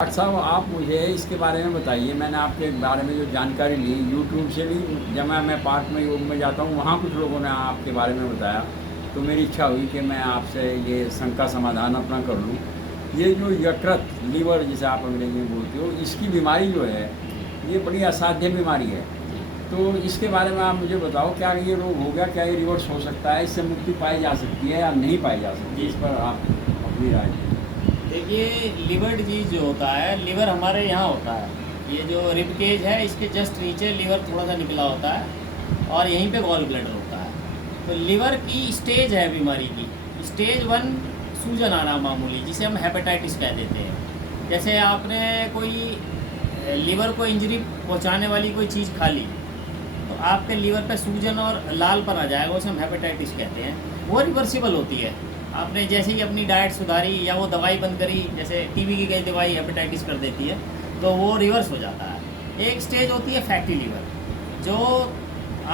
Doctor साहब, आप मुझे इसके बारे में बताइए। मैंने आपके बारे में जो जानकारी ली यूट्यूब से ली, जब मैं पार्क में योग में जाता हूँ वहाँ कुछ लोगों ने आपके बारे में बताया, तो मेरी इच्छा हुई कि मैं आपसे ये शंका समाधान अपना कर लूँ। ये जो यकृत लीवर जिसे आप अंग्रेजी में बोलते हो, इसकी बीमारी जो है ये बड़ी असाध्य बीमारी है। तो इसके बारे में आप मुझे बताओ, क्या ये रोग हो गया, क्या ये रिवर्स हो सकता है, इससे मुक्ति पाई जा सकती है या नहीं पाई जा सकती, इस पर आप अपनी राय दें। देखिए, लिवर डिजीज़ जो होता है, लिवर हमारे यहाँ होता है। ये जो रिब केज है इसके जस्ट नीचे लिवर थोड़ा सा निकला होता है और यहीं पे गॉल ब्लैडर होता है। तो लिवर की स्टेज है बीमारी की, स्टेज 1 सूजन आना मामूली, जिसे हम हेपेटाइटिस कह देते हैं। जैसे आपने कोई लिवर को इंजरी पहुँचाने वाली कोई चीज़ खा ली तो आपके लीवर पे सूजन और लालपन आ जाएगा, उसे हम हेपेटाइटिस कहते हैं। वो रिवर्सिबल होती है। आपने जैसे ही अपनी डाइट सुधारी या वो दवाई बंद करी, जैसे टीबी की कई दवाई हेपेटाइटिस कर देती है, तो वो रिवर्स हो जाता है। एक स्टेज होती है फैटी लीवर, जो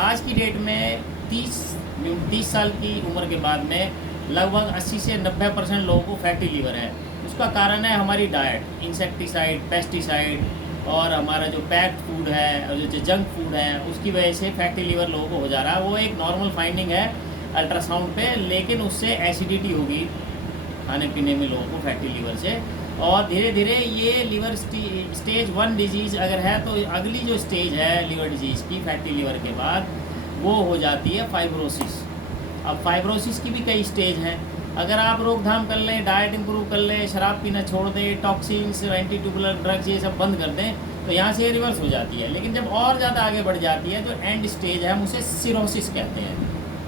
आज की डेट में 30 साल की उम्र के बाद में लगभग 80 से 90% लोगों को फैटी लीवर है। उसका कारण है हमारी डाइट, इंसेक्टिसाइड, पेस्टिसाइड और हमारा जो पैक्ड फूड है और जो जंक फूड है, उसकी वजह से फैटी लीवर लोगों को हो जा रहा है। वो एक नॉर्मल फाइंडिंग है अल्ट्रासाउंड पे, लेकिन उससे एसिडिटी होगी खाने पीने में लोगों को फैटी लीवर से। और धीरे धीरे ये लिवर स्टेज 1 डिजीज़ अगर है तो अगली जो स्टेज है लिवर डिजीज़ की फैटी लीवर के बाद, वो हो जाती है फाइब्रोसिस। अब फाइब्रोसिस की भी कई स्टेज हैं। अगर आप रोकथाम कर लें, डाइट इंप्रूव कर लें, शराब पीना छोड़ दें, टॉक्सिन्स, एंटी ट्यूबुलर ड्रग्स ये सब बंद कर दें, तो यहाँ से रिवर्स हो जाती है। लेकिन जब और ज़्यादा आगे बढ़ जाती है, जो एंड स्टेज है, हम उसे सिरोसिस कहते हैं।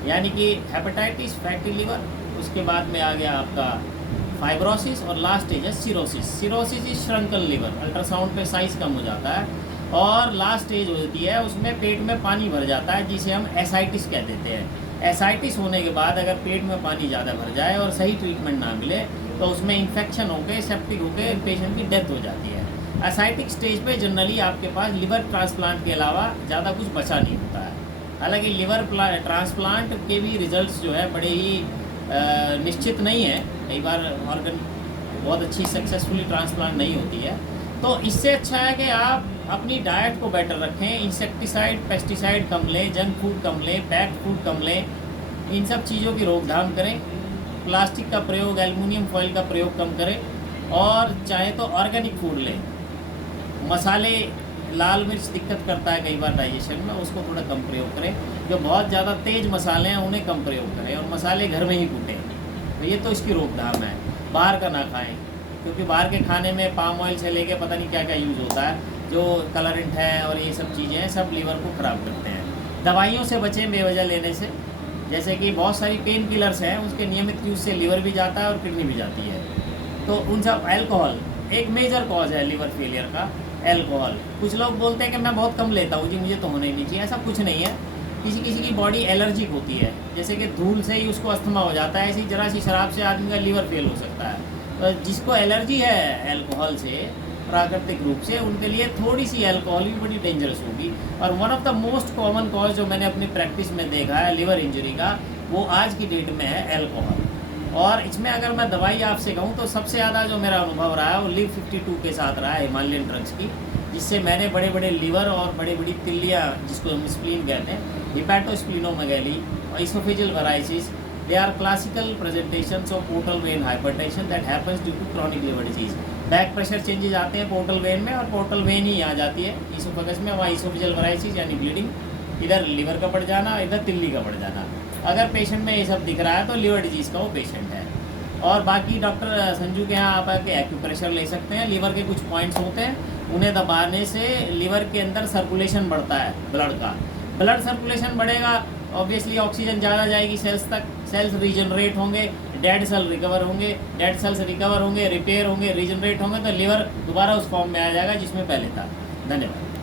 यानी कि हेपेटाइटिस, फैटी लीवर, उसके बाद में आ गया आपका फाइब्रोसिस और लास्ट स्टेज है cirrhosis. Cirrhosis is shrunken liver, ultrasound पे साइज़ कम हो जाता है। और लास्ट स्टेज होती है उसमें पेट में पानी भर जाता है, जिसे हम एसाइटिस कह देते हैं। एसाइटिस होने के बाद अगर पेट में पानी ज़्यादा भर जाए और सही ट्रीटमेंट ना मिले तो उसमें इन्फेक्शन होकर सेप्टिक होकर पेशेंट की डेथ हो जाती है। एसाइटिक स्टेज पे जनरली आपके पास लिवर ट्रांसप्लांट के अलावा ज़्यादा कुछ बचा नहीं होता है। हालांकि लिवर ट्रांसप्लांट के भी रिजल्ट्स जो है बड़े ही निश्चित नहीं है। कई बार ऑर्गन बहुत अच्छी सक्सेसफुली ट्रांसप्लांट नहीं होती है। तो इससे अच्छा है कि आप अपनी डाइट को बेटर रखें, इंसेक्टिसाइड, पेस्टिसाइड कम लें, जंक फूड कम लें, पैक्ड फूड कम लें, इन सब चीज़ों की रोकथाम करें। प्लास्टिक का प्रयोग, एल्युमिनियम फॉइल का प्रयोग कम करें और चाहे तो ऑर्गेनिक फूड लें। मसाले, लाल मिर्च दिक्कत करता है कई बार डाइजेशन में, उसको थोड़ा कम प्रयोग करें। जो बहुत ज़्यादा तेज़ मसाले हैं उन्हें कम प्रयोग करें और मसाले घर में ही कूटें। तो ये तो इसकी रोकथाम है। बाहर का ना खाएं, क्योंकि बाहर के खाने में पाम ऑयल से लेके पता नहीं क्या क्या यूज़ होता है, जो कलरेंट है और ये सब चीज़ें हैं, सब लीवर को ख़राब करते हैं। दवाइयों से बचें बेवजह लेने से। जैसे कि बहुत सारी पेन किलर्स हैं, उसके नियमित यूज़ से लीवर भी जाता है और किडनी भी जाती है। तो उन सब, अल्कोहल एक मेजर कॉज है लीवर फेलियर का, अल्कोहल। कुछ लोग बोलते हैं कि मैं बहुत कम लेता हूँ जी, मुझे तो होना ही नहीं चाहिए। ऐसा कुछ नहीं है। किसी किसी की बॉडी एलर्जिक होती है, जैसे कि धूल से ही उसको अस्थमा हो जाता है, ऐसी जरा सी शराब से आदमी का लीवर फेल हो सकता है। तो जिसको एलर्जी है अल्कोहल से प्राकृतिक रूप से, उनके लिए थोड़ी सी अल्कोहल भी बड़ी डेंजरस होगी। और one of the most common cause जो मैंने अपनी प्रैक्टिस में देखा है लिवर इंजरी का, वो आज की डेट में है अल्कोहल। और इसमें अगर मैं दवाई आपसे कहूँ तो सबसे ज़्यादा जो मेरा अनुभव रहा है वो लिव 52 के साथ रहा है, हिमालयन ड्रग्स की, जिससे मैंने बड़े बड़े लीवर और बड़ी बड़ी तिल्लियाँ, जिसको हम स्प्लीन कहते हैं, हिपैटोस्प्लीनोमेगैली और oesophageal varices, they are classical presentations of portal vein hypertension that happens due to chronic liver disease. Back pressure changes आते हैं पोर्टल वेन में, और पोर्टल वेन ही आ जाती है इसोफेगस में, वहाँ इसोफेजियल वेराइसिस यानी ब्लीडिंग, इधर लिवर का बढ़ जाना, इधर तिल्ली का बढ़ जाना। अगर पेशेंट में ये सब दिख रहा है तो लिवर डिजीज़ का वो पेशेंट है। और बाकी डॉक्टर संजू के यहाँ आप आके एक्यूप्रेशर ले सकते हैं। लीवर के कुछ पॉइंट्स होते हैं, उन्हें दबाने से लिवर के अंदर सर्कुलेशन बढ़ता है, ब्लड का। ब्लड सर्कुलेशन बढ़ेगा, ऑब्वियसली ऑक्सीजन ज़्यादा जाएगी सेल्स तक, सेल्स रीजनरेट होंगे, डेड सेल रिकवर होंगे, डेड सेल्स रिकवर होंगे, रिपेयर होंगे, रीजनरेट होंगे, तो लिवर दोबारा उस फॉर्म में आ जाएगा जिसमें पहले था। धन्यवाद।